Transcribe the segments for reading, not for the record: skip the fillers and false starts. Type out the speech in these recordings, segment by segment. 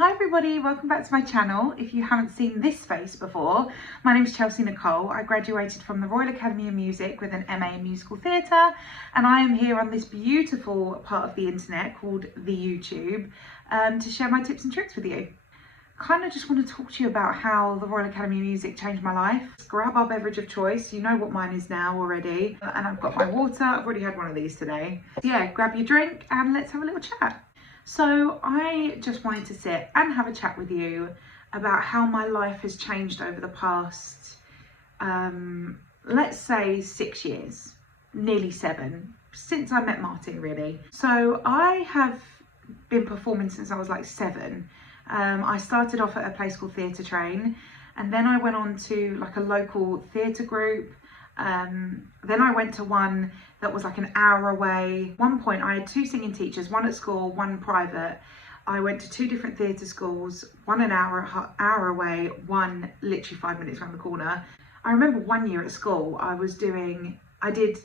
Hi everybody, welcome back to my channel. If you haven't seen this face before, my name is Chelsea Nicole. I graduated from the Royal Academy of Music with an MA in Musical Theatre, and I am here on this beautiful part of the internet called the YouTube to share my tips and tricks with you. Kind of just want to talk to you about how the Royal Academy of Music changed my life. Grab our beverage of choice, you know what mine is now already, and I've got my water. I've already had one of these today. Yeah, grab your drink and let's have a little chat. So I just wanted to sit and have a chat with you about how my life has changed over the past, let's say 6 years, nearly 7, since I met Martin really. So I have been performing since I was like 7. I started off at a place called Theatre Train, and then I went on to like a local theatre group. Then I went to one that was like an hour away. At one point I had 2 singing teachers, one at school, one private. I went to 2 different theatre schools, one an hour away, one literally 5 minutes around the corner. I remember one year at school I did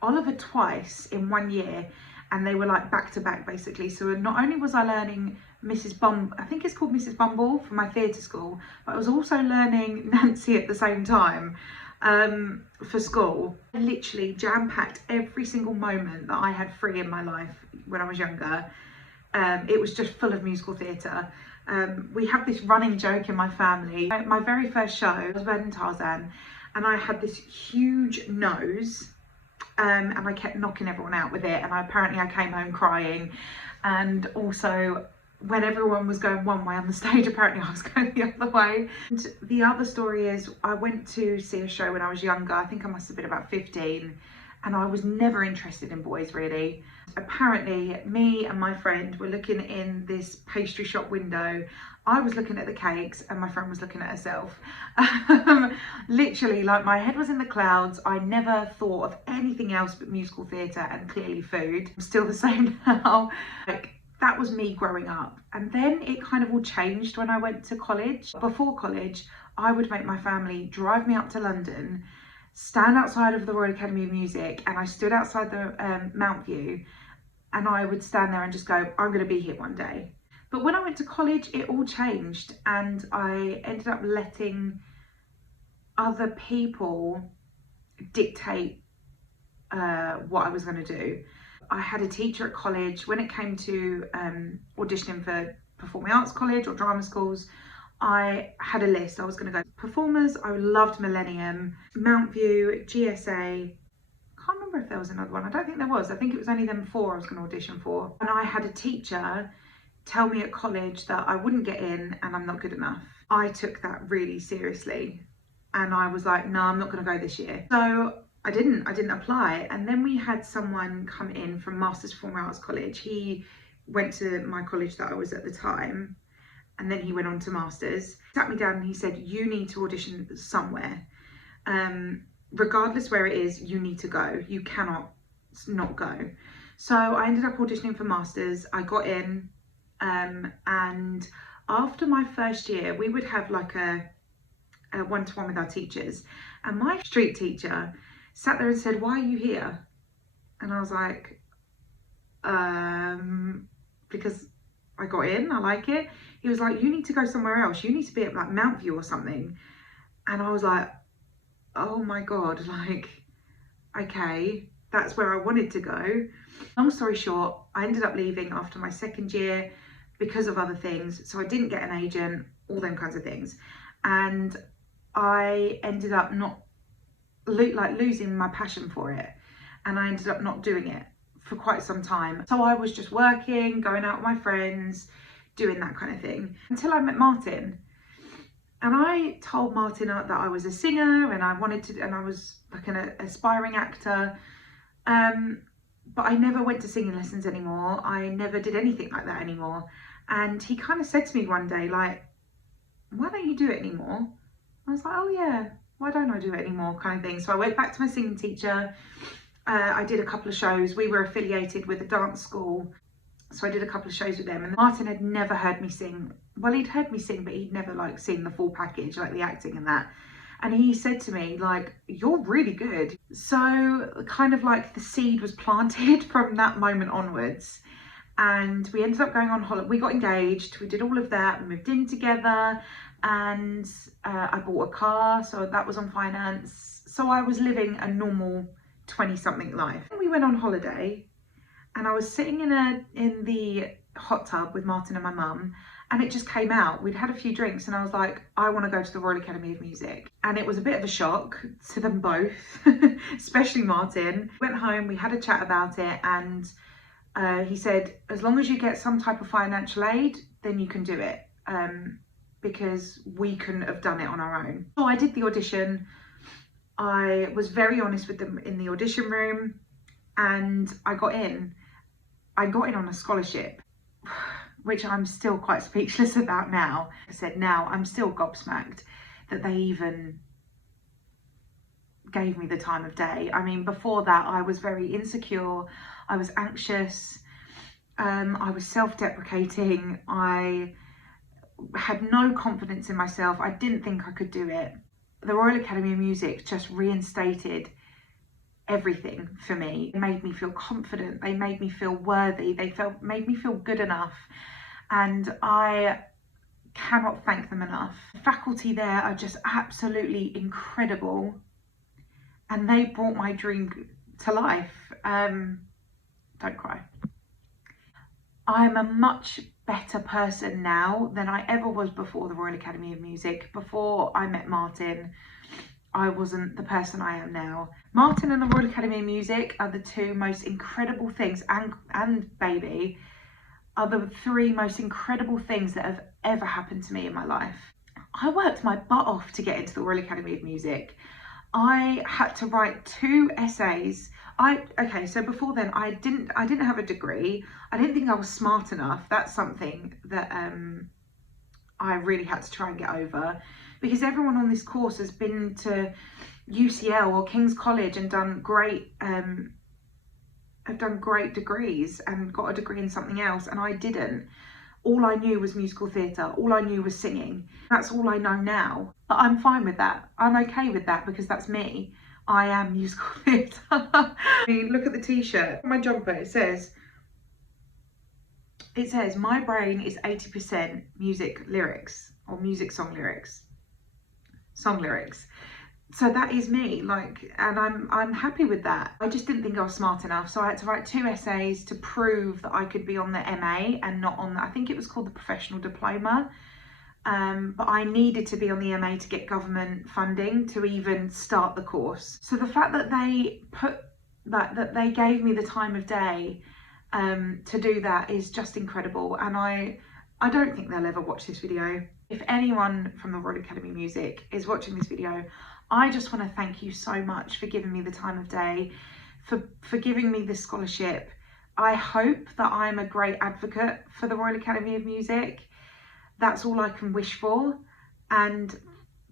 Oliver twice in 1 year, and they were like back to back basically. So not only was I learning I think it's called Mrs. Bumble for my theatre school, but I was also learning Nancy at the same time for school. I literally jam-packed every single moment that I had free in my life when I was younger. It was just full of musical theatre. We have this running joke in my family. My very first show was Bird and Tarzan, and I had this huge nose, and I kept knocking everyone out with it, and apparently I came home crying. And also when everyone was going one way on the stage, apparently I was going the other way. And the other story is I went to see a show when I was younger. I think I must have been about 15, and I was never interested in boys really. Apparently me and my friend were looking in this pastry shop window. I was looking at the cakes and my friend was looking at herself. Literally, like, my head was in the clouds. I never thought of anything else but musical theatre and clearly food. I'm still the same now. Like, that was me growing up. And then it kind of all changed when I went to college. Before college, I would make my family drive me up to London, stand outside of the Royal Academy of Music, and I stood outside the Mountview, and I would stand there and just go, I'm going to be here one day. But when I went to college, it all changed, and I ended up letting other people dictate what I was going to do. I had a teacher at college. When it came to auditioning for performing arts college or drama schools, I had a list. I was going to go performers. I loved Millennium, Mountview, GSA. Can't remember if there was another one. I don't think there was. I think it was only them 4 I was going to audition for. And I had a teacher tell me at college that I wouldn't get in and I'm not good enough. I took that really seriously, and I was like, no, I'm not going to go this year. So I didn't apply. And then we had someone come in from Masters Performing Arts College. He went to my college that I was at the time, and then he went on to Masters. Sat me down and he said, you need to audition somewhere. Regardless where it is, you need to go. You cannot not go. So I ended up auditioning for Masters. I got in, and after my first year, we would have like a one-to-one with our teachers. And my street teacher sat there and said, why are you here? And I was like, because I got in, I like it. He was like, you need to go somewhere else. You need to be at like Mountview or something. And I was like, oh my God, like, okay, that's where I wanted to go. Long story short, I ended up leaving after my 2nd year because of other things. So I didn't get an agent, all them kinds of things. And I ended up losing my passion for it, and I ended up not doing it for quite some time. So I was just working, going out with my friends, doing that kind of thing, until I met Martin. And I told Martin that I was a singer and I was like an aspiring actor, but I never went to singing lessons anymore. I never did anything like that anymore. And he kind of said to me one day, like, why don't you do it anymore? I was like, oh yeah, why don't I do it anymore, kind of thing. So I went back to my singing teacher. I did a couple of shows. We were affiliated with a dance school, so I did a couple of shows with them. And Martin had never heard me sing. Well, he'd heard me sing, but he'd never like seen the full package, like the acting and that. And he said to me, like, you're really good. So kind of like the seed was planted from that moment onwards. and we ended up going on holiday. We got engaged, we did all of that, we moved in together, and I bought a car, so that was on finance. So I was living a normal 20-something life. We went on holiday, and I was sitting in the hot tub with Martin and my mum, and it just came out. We'd had a few drinks, and I was like, I want to go to the Royal Academy of Music. And it was a bit of a shock to them both, especially Martin. Went home, we had a chat about it, and he said, as long as you get some type of financial aid, then you can do it, because we couldn't have done it on our own. So I did the audition. I was very honest with them in the audition room, and I got in. I got in on a scholarship, which I'm still quite speechless about now. I said now I'm still gobsmacked that they even gave me the time of day. I mean, before that, I was very insecure. I was anxious. I was self-deprecating. I had no confidence in myself. I didn't think I could do it. The Royal Academy of Music just reinstated everything for me. They made me feel confident. They made me feel worthy. They made me feel good enough. And I cannot thank them enough. The faculty there are just absolutely incredible. And they brought my dream to life. Don't cry. I'm a much better person now than I ever was before the Royal Academy of Music. Before I met Martin, I wasn't the person I am now. Martin and the Royal Academy of Music are the two most incredible things, and baby, are the three most incredible things that have ever happened to me in my life. I worked my butt off to get into the Royal Academy of Music. I had to write 2 essays. Okay, so before then, I didn't have a degree. I didn't think I was smart enough. That's something that I really had to try and get over, because everyone on this course has been to UCL or King's College and done great, have done great degrees and got a degree in something else, and I didn't. All I knew was musical theatre. All I knew was singing. That's all I know now. But I'm fine with that. I'm okay with that, because that's me. I am musical theatre. I mean, look at the t-shirt. My jumper, it says, my brain is 80% music lyrics, or music song lyrics. So that is me, like, and I'm happy with that. I just didn't think I was smart enough, so I had to write 2 essays to prove that I could be on the MA and not on the, I think it was called the professional diploma. But I needed to be on the MA to get government funding to even start the course. So the fact that they that they gave me the time of day to do that is just incredible. And I don't think they'll ever watch this video. If anyone from the Royal Academy of Music is watching this video, I just want to thank you so much for giving me the time of day, for giving me this scholarship. I hope that I'm a great advocate for the Royal Academy of Music. That's all I can wish for, and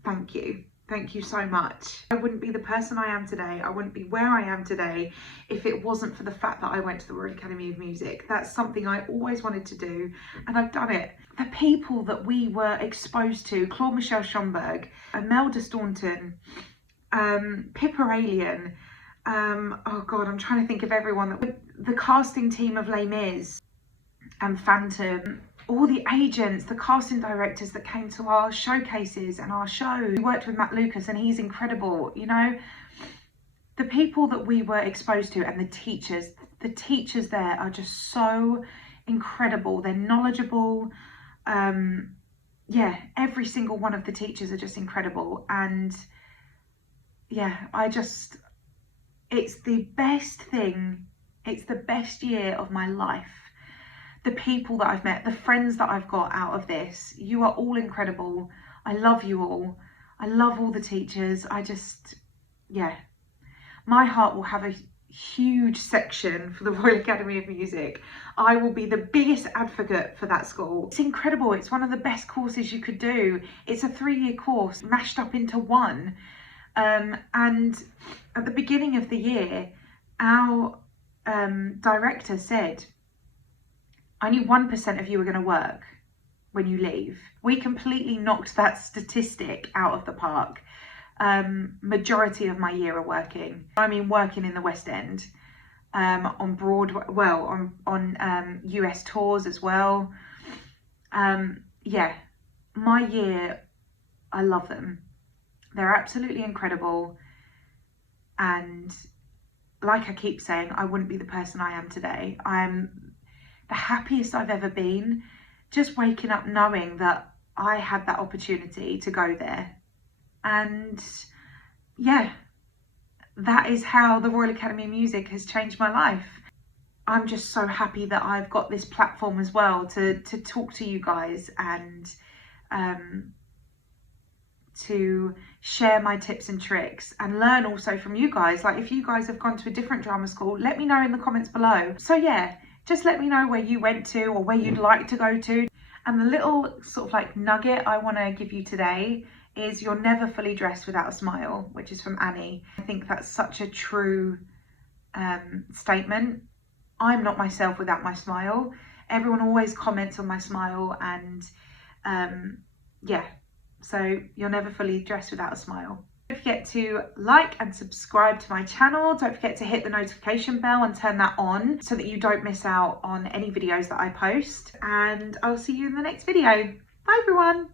thank you. Thank you so much. I wouldn't be the person I am today. I wouldn't be where I am today if it wasn't for the fact that I went to the Royal Academy of Music. That's something I always wanted to do, and I've done it. The people that we were exposed to, Claude Michel Schomburg, Imelda Staunton, Pippa Alien, oh God, I'm trying to think of everyone. The casting team of Les Mis and Phantom, all the agents, the casting directors that came to our showcases and our show. We worked with Matt Lucas, and he's incredible. You know, the people that we were exposed to, and the teachers there are just so incredible. They're knowledgeable. Yeah, every single one of the teachers are just incredible. And yeah, it's the best thing. It's the best year of my life. The people that I've met, the friends that I've got out of this, you are all incredible. I love you all. I love all the teachers. Yeah, my heart will have a huge section for the Royal Academy of Music. I will be the biggest advocate for that school. It's incredible. It's one of the best courses you could do. It's a 3-year course mashed up into one. And at the beginning of the year, our director said, only 1% of you are going to work when you leave. We completely knocked that statistic out of the park. Majority of my year are working. I mean, working in the West End. on Broadway, well, on US tours as well. Yeah, my year, I love them. They're absolutely incredible. And like I keep saying, I wouldn't be the person I am today. I'm the happiest I've ever been, just waking up knowing that I had that opportunity to go there. And yeah, that is how the Royal Academy of Music has changed my life. I'm just so happy that I've got this platform as well to talk to you guys and to share my tips and tricks and learn also from you guys. Like, if you guys have gone to a different drama school, let me know in the comments below. So yeah, just let me know where you went to or where you'd like to go to. And the little sort of like nugget I want to give you today is you're never fully dressed without a smile, which is from Annie. I think that's such a true statement. I'm not myself without my smile. Everyone always comments on my smile, and yeah, so you're never fully dressed without a smile. Don't forget to like and subscribe to my channel. Don't forget to hit the notification bell and turn that on so that you don't miss out on any videos that I post. And I'll see you in the next video. Bye everyone.